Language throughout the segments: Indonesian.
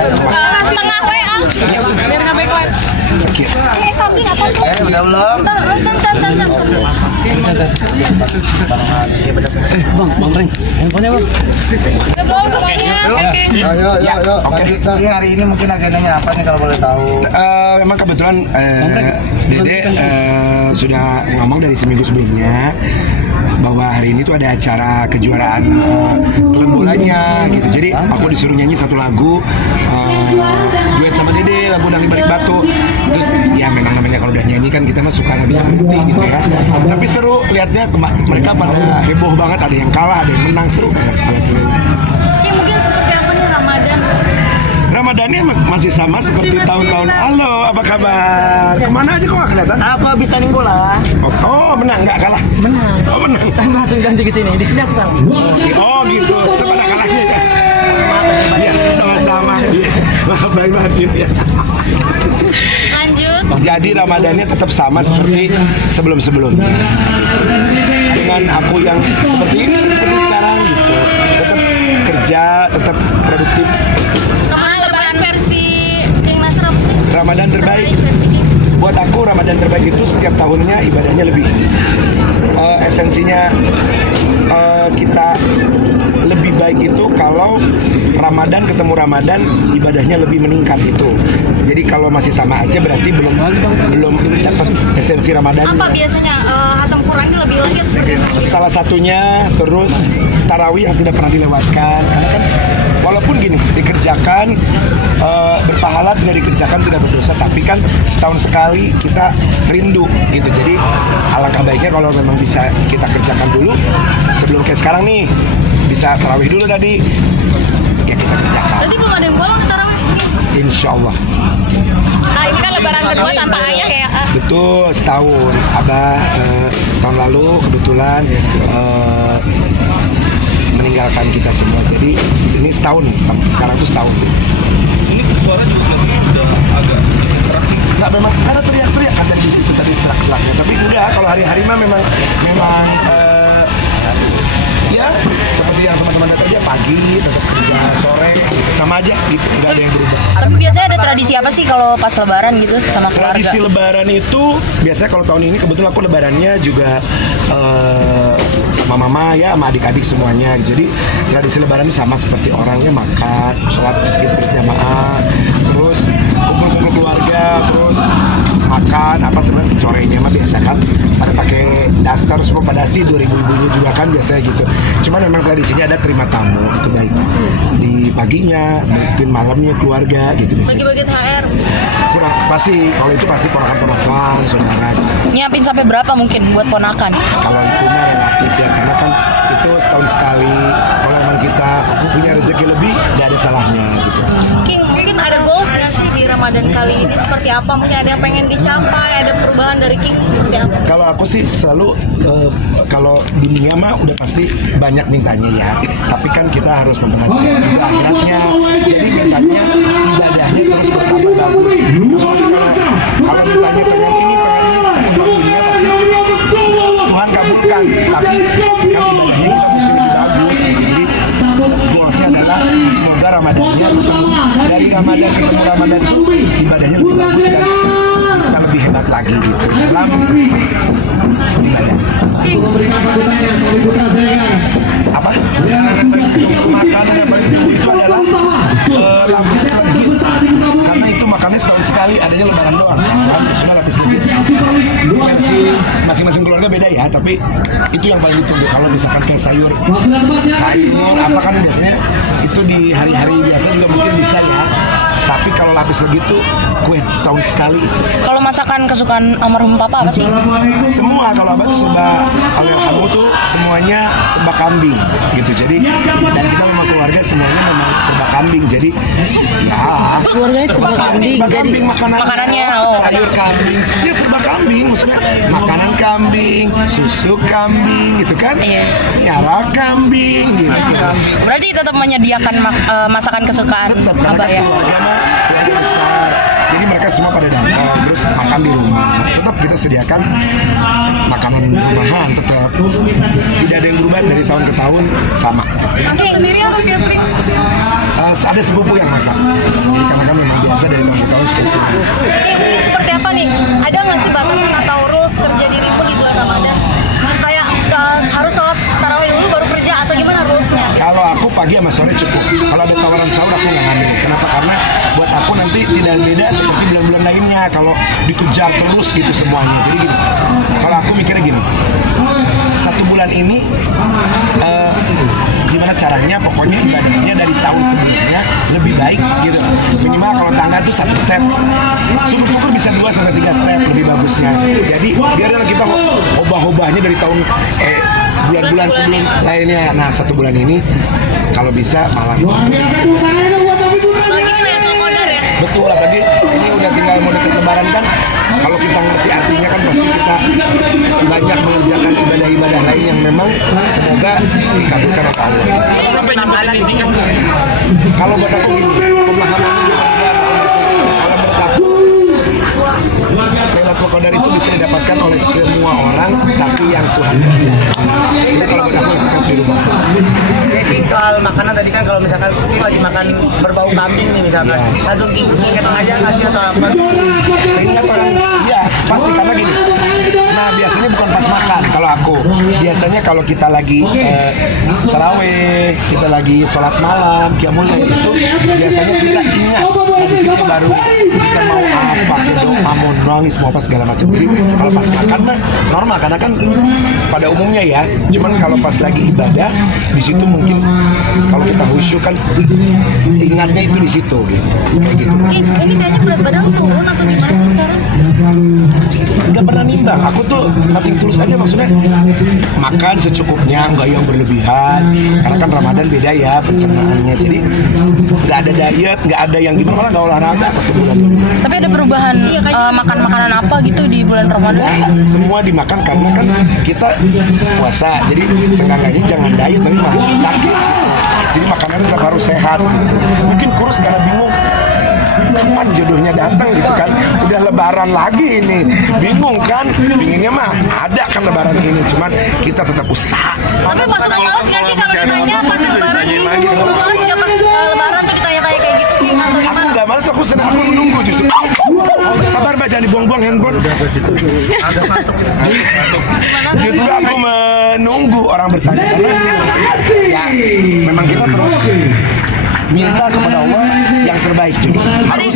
Tengah WA. Biar nggak backlight. Sakit. Kasih apa tuh? Udah belum? Bang Ring, handphonenya bang. Udah belum semuanya. Ayo. Oke. Jadi hari ini mungkin agendanya apa nih kalau boleh tahu? Memang kebetulan Dede sudah ngomong dari seminggu sebelumnya bahwa hari ini tuh ada acara kejuaraan klub bolanya gitu. Jadi aku disuruh nyanyi satu lagu duet sama Dede, lagu Dari Balik Batu. Terus ya memang namanya kalau udah nyanyi kan kita mah suka nggak bisa berhenti gitu ya. Tapi seru lihatnya mereka pada heboh banget, ada yang kalah, ada yang menang, seru banget. Oke, mungkin seperti apa nih Ramadan? Ramadannya masih sama seperti tahun-tahun. Halo, apa kabar? Kemana aja kok nggak kelihatan? Apa habis tanding bola? Oh, menang nggak kalah? Menang. Oh, menang. Langsung ganti ke sini. Di sini aku tahu. Oh gitu, tetap ada kalahnya ya? Iya, sama-sama. Maaf baik batin ya. Lanjut. Jadi Ramadannya tetap sama seperti sebelum-sebelumnya. Dengan aku yang seperti ini, seperti sekarang gitu. Tetap kerja, tetap produktif. Kemana Lebaran versi King Nasr apa sih? Ramadan terbaik. Versi King. Buat aku Ramadan terbaik itu setiap tahunnya ibadahnya lebih esensinya kita lebih baik itu kalau Ramadan ketemu Ramadan ibadahnya lebih meningkat itu. Jadi kalau masih sama aja berarti belum dapat esensi Ramadan. Apa biasanya hatam Qurannya lebih lagi atau seperti apa? Salah satunya terus tarawih yang tidak pernah dilewatkan. Karena kan walaupun gini dikerjakan berpahala, tidak dikerjakan tidak berdosa, tapi kan setahun sekali kita rindu gitu. Jadi alangkah baiknya kalau memang bisa kita kerjakan dulu sebelum kayak sekarang nih, bisa tarawih dulu tadi ya kita kerjakan. Berarti belum ada yang bolong tarawih ini. Insya Allah. Nah ini kan Lebaran kedua tanpa ayah ya. Betul, setahun. Abah tahun lalu kebetulan meninggalkan kita semua. Jadi ini setahun sampai sekarang tuh setahun. Ini suara juga udah agak serak nih. Nggak, memang ada teriak-teriak kan dari situ tadi serak-seraknya. Tapi udah kalau hari-hari mah memang ya seperti yang teman-teman lihat aja, pagi tetap kerja, sore sama aja gitu, nggak ada yang berubah. Tapi biasanya ada tradisi apa sih kalau pas Lebaran gitu sama keluarga? Tradisi Lebaran itu biasanya kalau tahun ini kebetulan aku Lebarannya juga sama mama ya, sama adik-adik semuanya. Jadi tradisi Lebaran itu sama seperti orangnya makan, sholat Id berjamaah, terus kumpul-kumpul keluarga, terus makan apa sebenarnya sorenya mah biasa kan pada pakai daster semua pada tidur, ibu-ibunya juga kan biasanya gitu. Cuman memang tradisinya ada terima tamu itu baik di paginya, mungkin malamnya keluarga gitu biasanya. Bagi-bagi THR. Kurang pasti kalau itu pasti ponakan-ponakan saudara. Nyiapin sampai berapa mungkin buat ponakan? Kalau itu mah relatif ya, karena kan itu setahun sekali. Kalau memang kita punya rezeki lebih, nggak ada salahnya gitu. Mungkin ada goals nggak sih di Ramadan kali ini seperti apa? Mungkin ada yang pengen dicapai, ada perubahan dari King seperti apa? Kalau aku sih selalu kalau dunia mah udah pasti banyak mintanya ya. Tapi kan kita harus memperhatikan juga akhiratnya. Jadi mintanya ibadahnya terus bertambah bagus. Kalau mintanya pengen ini untuk dunia pasti Tuhan kabulkan. Tapi kan ibadahnya kita mesti lebih bagus. Jadi goalsnya adalah semoga Ramadannya dari Ramadan ketemu Ramadan ibadahnya lebih bagus dan bisa lebih hebat lagi gitu dalam ibadah. Apa? Makanan yang paling ditunggu itu adalah lapis legit, karena itu makannya setahun sekali, adanya Lebaran doang. Maksudnya lapis legit versi masing-masing keluarga beda ya, tapi itu yang paling ditunggu. Kalau misalkan kayak sayur apa kan biasanya itu di hari-hari biasa juga mungkin bisa ya. Tapi kalau lapis lagi tuh kue setahun sekali. Kalau masakan kesukaan almarhum papa apa sih? Semua kalau abah tuh serba, kalau yang kamu tuh semuanya serba kambing gitu. Jadi dan kita sama keluarga semuanya memang serba kambing. Jadi ya Keluarganya serba kambing. serba Jadi kambing makanannya sayur kambing. Ya serba kambing maksudnya makanan kambing, susu kambing gitu kan? Iya. Nyara kambing gitu. Berarti tetap menyediakan masakan kesukaan Tetap karena abah kan ya? keluarga mah keluarga besar. Jadi mereka semua pada datang terus makan di rumah. Tetap kita sediakan makanan rumahan, tetap tidak ada yang berubah dari tahun ke tahun sama. Masak sendiri atau catering? Ada sepupu yang masak. sama sore cukup. Kalau ada tawaran sahur aku nggak ngambil. Kenapa? Karena buat aku nanti tidak beda seperti bulan-bulan lainnya kalau dikejar terus gitu semuanya. Jadi gini, kalau aku mikirnya gini, 1 bulan ini gimana caranya, pokoknya ibadahnya dari tahun sebelumnya lebih baik gitu. Minimal kalau tangga itu 1 step, syukur bisa 2-3 step lebih bagusnya. Jadi biar kita obah-obahnya dari tahun bulan-bulan sebelum lainnya. Nah 1 bulan ini kalau bisa malam. Betul lah, tadi ini udah tinggal mau deket lebaran kan. Kalau kita ngerti artinya kan pasti kita banyak mengerjakan ibadah-ibadah lain yang memang semoga dikabulkan oleh Allah. Sampai nyampein inti kan? Kalau buat aku gini, pemahaman ini kalau menurut aku Lailatul Qadar itu bisa didapatkan oleh semua orang, tapi yang Tuhan itu kalau buat aku itu di rumah. Jadi soal makanan tadi kan, kalau misalkan King lagi makan berbau kambing nih misalkan, langsung inget aja ngasih atau apa? Ingat orang, iya pasti karena gini. Nah biasanya bukan pas makan kalau aku. Biasanya kalau kita lagi taraweh, kita lagi sholat malam, qiyamul lail itu biasanya kita ingat. Nah di situ baru kita mau apa, kita doa, mau nangis, mau apa segala macam. Jadi kalau pas makan mah normal karena kan pada umumnya ya. Cuman kalau pas lagi ibadah di situ mungkin kalau kita khusyuk kan ingatnya itu di situ gitu. Kayak gitu. Ini kayaknya berat badan turun atau gimana sih sekarang? Nggak pernah nimbang, aku tuh nothing tulus aja, maksudnya makan secukupnya, nggak yang berlebihan karena kan Ramadan beda ya pencernaannya, jadi nggak ada diet, nggak ada yang gimana, malah nggak olahraga 1 bulan. Tapi ada perubahan makan makanan apa gitu di bulan Ramadan? Ya, semua dimakan karena kan kita puasa, jadi seenggaknya jangan diet tapi malah sakit gitu. Jadi makanannya tetap harus sehat gitu. Mungkin kurus karena bingung kapan jodohnya datang gitu kan, udah lebaran lagi ini, bingung kan, pinginnya mah ada kan lebaran ini, cuman kita tetap usaha. Tapi pas males nggak sih kalau ditanya pas lebaran nih? Males nggak pas lebaran tuh ditanya-tanya kayak gitu King atau Aku gimana? nggak males, aku senang, aku menunggu justru. Sabar Mbak, jangan dibuang-buang handphone. Justru aku menunggu orang bertanya karena ya memang kita terus minta kepada Allah yang terbaik juga. Harus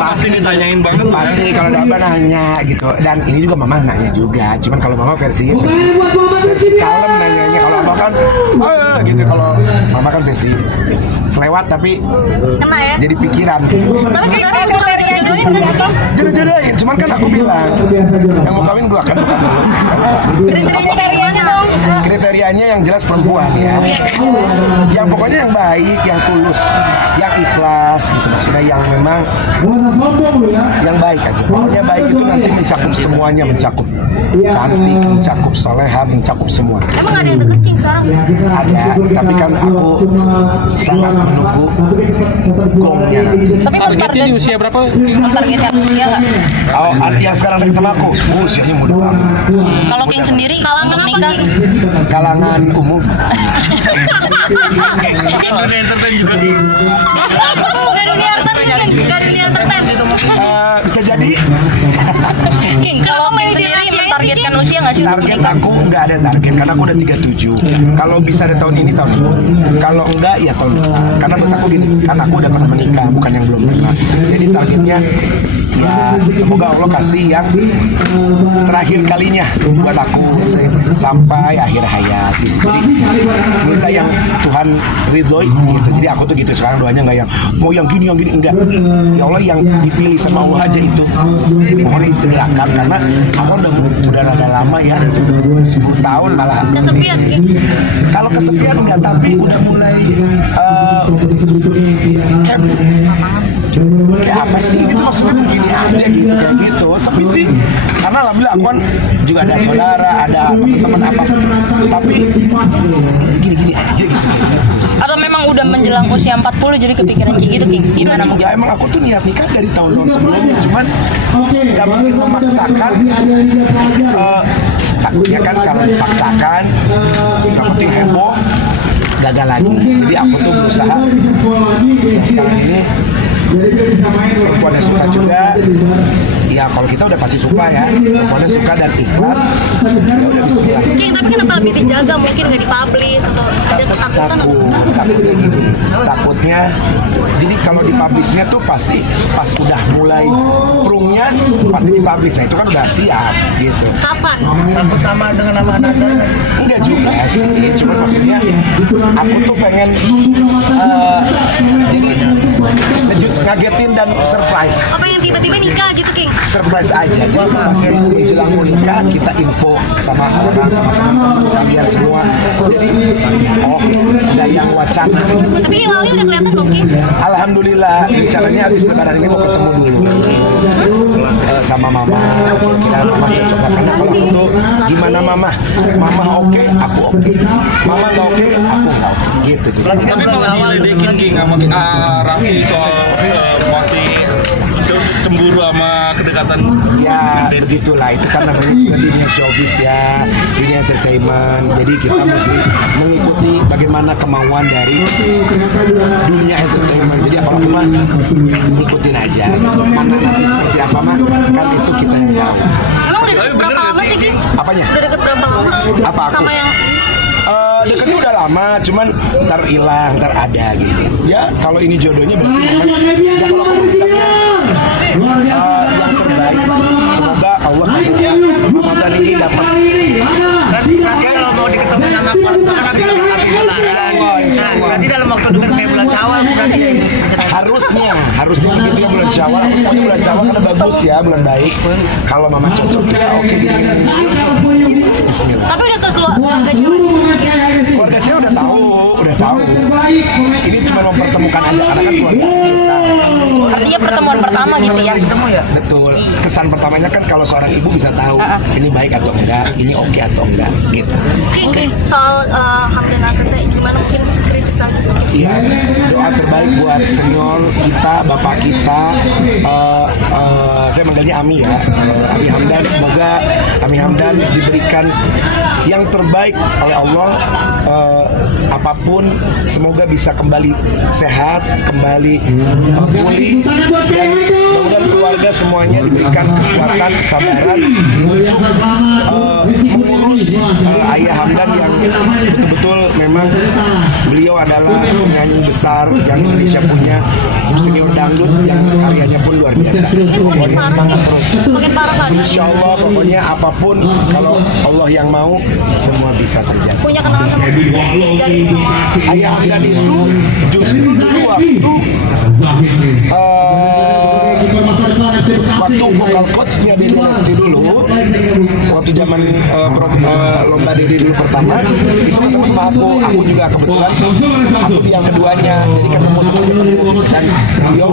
Pasti ditanyain banget. pasti kalau ada apa nanya gitu, dan ini juga mama nanya juga, cuman kalau mama versi kalem nanyanya, kalau abah kan gitu, kalau mama kan versi selewat tapi Kena ya? jadi pikiran gitu. Tapi sekarang udah dijodohin nggak sih King? Jodoh-jodohin, cuman kan aku bilang yang mau kawin dua kan bukan dulu. Kriterianya dong. Kriterianya yang jelas perempuan ya, yang pokoknya yang baik, yang tulus, yang ikhlas gitu, maksudnya yang memang yang baik aja. Pokoknya baik itu nanti mencakup semuanya, mencakup cantik, mencakup soleha, mencakup semua. Emang ada yang deket King sekarang? Ada, tapi kan aku sangat menunggu gongnya nanti. Tapi Targetnya di usia berapa? targetnya usia nggak? Oh, yang sekarang deket sama aku, usianya muda banget. Kalau King sendiri Kalangan apa nikah? King? Kalangan umum. Dunia entertain juga. Bukan dunia entertain, bukan dunia entertain. Bisa jadi. King, kalau King sendiri mentargetkan usia nggak sih? Target aku nggak ada target karena aku udah 37. Kalau bisa ada tahun ini, tahun ini. Kalau enggak ya tahun depan. Karena buat aku gini, karena aku udah pernah menikah, bukan yang belum pernah. Jadi targetnya ya semoga Allah kasih yang terakhir kalinya buat aku sampai akhir hayat gitu. Jadi minta yang Tuhan ridhoi gitu. Jadi aku tuh gitu sekarang doanya nggak yang mau yang gini enggak. Ya Allah yang dipilih sama Allah aja itu mohon disegerakan, karena aku udah rada lama ya, 10 tahun malah. Kesepian King. Kalau kesepian enggak, tapi udah mulai kayak apa sih gitu, maksudnya begini aja gitu, kayak gitu sepi sih, karena alhamdulillah aku kan juga ada saudara, ada teman-teman apa, tapi gini-gini aja gitu kayak gitu. Atau memang udah menjelang usia 40 jadi kepikiran kayak gitu King? Gimana mungkin? Juga emang aku tuh niat nikah dari tahun-tahun sebelumnya, cuman nggak mungkin memaksakan. Takutnya kan kalau dipaksakan yang penting heboh gagal lagi. Jadi aku tuh berusaha yang sekarang ini perempuannya suka juga, ya kalau kita udah pasti suka ya, pokoknya suka dan ikhlas, ya udah bismillah. King, tapi kenapa lebih dijaga? Mungkin nggak dipublish atau ada ketakutan? Takutnya gini, takutnya jadi kalau dipublishnya tuh pasti pas udah mulai prungnya pasti dipublish, nah itu kan udah siap gitu. Kapan? Takut sama dengan nama anak Enggak juga sih, cuma maksudnya aku tuh pengen jadi ngagetin dan surprise. Apa yang tiba-tiba nikah gitu, King? Surprise aja, jadi pas menjelang mau nikah kita info sama orang, sama teman-teman kalian semua. Jadi oh nggak yang wacana. Tapi hilalnya udah kelihatan belum, King? Alhamdulillah, rencananya habis lebaran ini mau ketemu dulu sama mama. Kira-kira mama cocok nggak? Karena kalau itu gimana mama oke, aku oke. Mama nggak oke, aku nggak oke. Gitu. Jadi. Tapi malah diledekin King sama Raffi soal masih cemburu sama kedekatan. Ya begitulah, itu kan namanya juga dunia showbiz ya, dunia entertainment. Jadi kita mesti mengikuti bagaimana kemauan dari dunia entertainment. Jadi apa mah ikutin aja. Mana nanti seperti apa mah kan itu kita yang tahu. Emang udah deket berapa lama sih, King? Apanya? Udah deket berapa lama? Apa aku? Sama yang Deketnya udah lama, cuman ntar hilang, ntar ada gitu. Ya kalau ini jodohnya berarti memang ya kalau kamu ditanya yang terbaik, semoga Allah Ramadan ini dapat. Berarti kalau mau diketemu nama keluarga kan habis lebaran. Nah, berarti dalam waktu dekat kayak bulan Syawal berarti ya ini. Harusnya begitu ya, bulan Syawal. Aku semuanya bulan Syawal karena bagus ya, bulan baik. Kalau mama cocok kita oke gini. Bismillah. tapi udah ke keluarga cewek. Keluarga cewek udah tahu. Ini cuma mempertemukan aja karena kan keluarga kita. Artinya pertemuan pertama gitu ya. Ketemu ya? Betul. Kesan pertamanya kan kalau seorang ibu bisa tahu ini baik atau enggak, ini oke atau enggak gitu. King, soal Hamdan AKT gimana, mungkin kritis lagi? Iya, doa terbaik buat senior kita, bapak kita. Saya manggilnya Ami ya, Ami Hamdan. Semoga Ami Hamdan diberikan yang terbaik oleh Allah. Apapun, semoga bisa kembali sehat, kembali pulih, dan mudah-mudahan keluarga semuanya diberikan kekuatan, kesabaran untuk mengurus Ayah Hamdan yang betul-betul memang beliau adalah penyanyi besar yang Indonesia punya, senior dangdut yang karyanya pun luar biasa. Pokoknya semangat terus. Makin parah kan? Insya Allah pokoknya apapun kalau Allah yang mau semua bisa terjadi. Punya kenalan sama diajarin sama Ayah Hamdan itu justru dulu waktu vokal coachnya Dede Lesti dulu, waktu zaman lomba Dede dulu pertama, itu ketemu sama aku juga kebetulan aku di yang keduanya, jadi ketemu dan beliau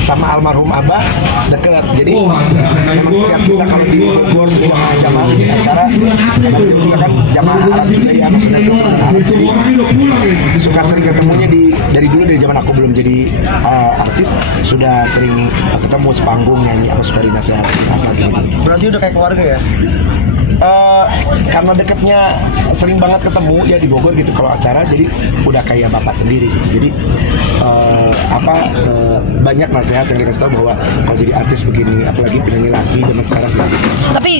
sama almarhum Abah deket. Jadi memang setiap kita kalau di Bogor jamaah bikin acara, karena beliau juga kan jamaah Arab juga ya, maksudnya itu Arab, jadi suka sering ketemunya dari dulu, dari zaman aku belum jadi artis sudah sering ketemu sepanggung nyanyi apa suka dinasehati apa gitu. Berarti udah kayak keluarga ya? Karena deketnya sering banget ketemu ya di Bogor gitu kalau acara, jadi udah kayak bapak sendiri gitu. Jadi banyak nasihat yang dikasih tahu bahwa kalau jadi artis begini, apalagi penyanyi laki zaman sekarang gitu. Tapi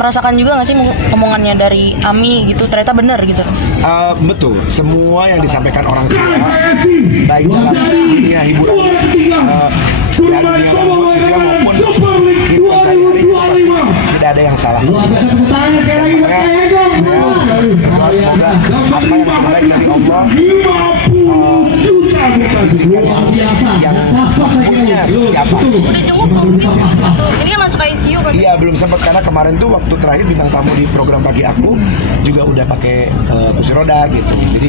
merasakan juga nggak sih omongannya dari Ami gitu, ternyata benar gitu? Betul, semua yang disampaikan orang tua baik dalam dunia hiburan dunia dangdut gitu ya, maupun kehidupan sehari-hari itu pasti tidak ada yang salah. Makanya saya berdoa semoga apa yang terbaik dari Allah diberikan yang punya seperti apa. udah jenguk belum? Ini kan masuk ICU kan? Iya, belum sempat karena kemarin tuh waktu terakhir bintang tamu di program pagi aku juga udah pakai kursi roda gitu. Jadi